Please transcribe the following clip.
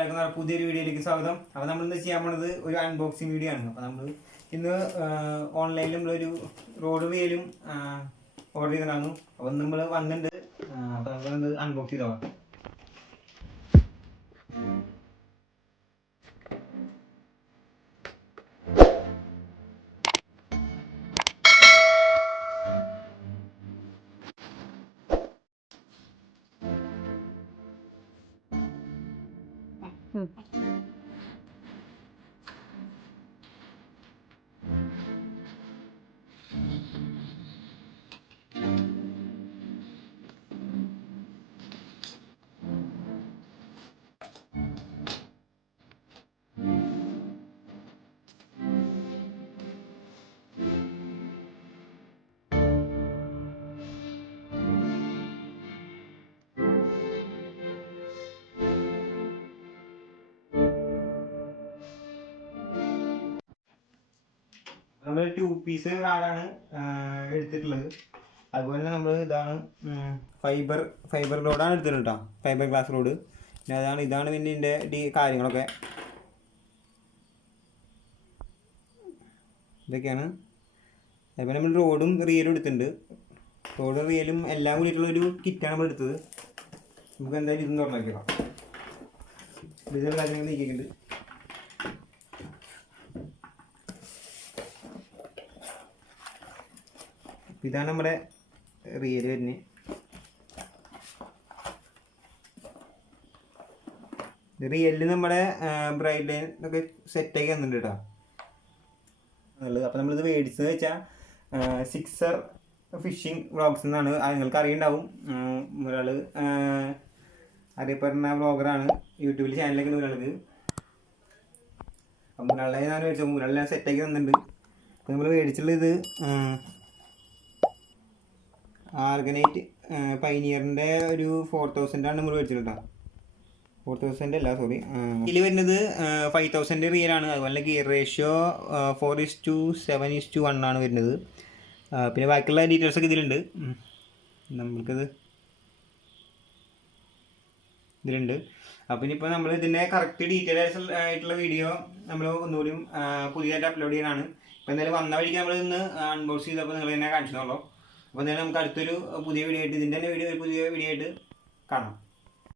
എല്ലാവർക്കും പുതിയൊരു വീഡിയോയിലേക്ക് സ്വാഗതം. അപ്പോൾ നമ്മളിന്ന് ചെയ്യാൻ പോണത് ഒരു അൺബോക്സിങ് വീഡിയോ ആണ്. അപ്പോൾ നമ്മൾ ഇന്ന് ഓൺലൈനിൽ നമ്മളൊരു റോഡ് വീലും ഓർഡർ ചെയ്തതാണ്. അപ്പോൾ നമ്മൾ വന്നിട്ടുണ്ട്. അപ്പോൾ നമ്മളത് അൺബോക്സ് ചെയ്തോളാം. നമ്മൾ 2 പീസ് കാർഡാണ് എടുത്തിട്ടുള്ളത്. അതുപോലെ തന്നെ നമ്മൾ ഇതാണ് ഫൈബർ റോഡാണ് എടുത്തിട്ടുണ്ട് കേട്ടോ, ഫൈബർ ഗ്ലാസ് റോഡ്. പിന്നെ ഇതാണ് പിന്നെ ഇതിൻ്റെ കാര്യങ്ങളൊക്കെ ഇതൊക്കെയാണ്. അതുപോലെ നമ്മൾ റോഡും റിയലും എടുത്തിട്ടുണ്ട്. റോഡും റിയലും എല്ലാം കൂടിയിട്ടുള്ളൊരു കിറ്റാണ് നമ്മൾ എടുത്തത്. നമുക്ക് എന്തായാലും ഇതൊന്നും തുറന്നു നോക്കിയാം. ഇതിൻ്റെ കാര്യങ്ങൾ നീക്കിയിട്ടുണ്ട്. ഇതാണ് നമ്മുടെ റിയൽ വരുന്നത്. റിയലിൽ നമ്മുടെ ബ്രൈറ്റ് ലൈൻ ഒക്കെ സെറ്റാക്കി തന്നിട്ടുണ്ട് കേട്ടോ. അപ്പോൾ നമ്മളിത് മേടിച്ചത് വെച്ചാൽ സിക്സർ ഫിഷിംഗ് വ്ളോഗ്സ് എന്നാണ്. നിങ്ങൾക്ക് അറിയുണ്ടാവും. ഒരാൾ അറിയപ്പെടുന്ന വ്ളോഗറാണ്, യൂട്യൂബിൽ ചാനലൊക്കെ ഉണ്ട് ഒരാൾക്ക്. അപ്പം ഒരാളെ ഞാൻ മേടിച്ചത്, ഒരാളെ ഞാൻ സെറ്റാക്കി തന്നിട്ടുണ്ട്. അപ്പോൾ നമ്മൾ മേടിച്ചുള്ളത് ഇത് ആർഗനൈറ്റ് പൈനിയറിൻ്റെ ഒരു 4000 ആണ് നമ്മൾ മേടിച്ചിട്ടുണ്ടോ. 4000 അല്ല, സോറി. ഇതിൽ വരുന്നത് 5000 റിയലാണ്. അതുപോലെ ഗിയർ റേഷ്യോ 4:7:1 ആണ് വരുന്നത്. പിന്നെ ബാക്കിയുള്ള ഡീറ്റെയിൽസൊക്കെ ഇതിലുണ്ട്. നമ്മൾക്കിത് ഇതിലുണ്ട്. അപ്പം ഇനിയിപ്പോൾ നമ്മൾ ഇതിൻ്റെ കറക്റ്റ് ഡീറ്റെയിൽസ് ആയിട്ടുള്ള വീഡിയോ നമ്മൾ ഒന്നുകൂടി പുതിയതായിട്ട് അപ്ലോഡ് ചെയ്യാനാണ്. ഇപ്പോൾ എന്തായാലും വന്ന വഴിക്ക് നമ്മൾ ഇന്ന് അൺബോക്സ് ചെയ്തപ്പോൾ നിങ്ങൾ തന്നെ കാണിച്ചോളൂ. അപ്പോൾ എന്തായാലും നമുക്ക് അടുത്തൊരു പുതിയ വീഡിയോ ആയിട്ട്, ഇതിൻ്റെ തന്നെ പുതിയ വീഡിയോ ആയിട്ട് കാണാം.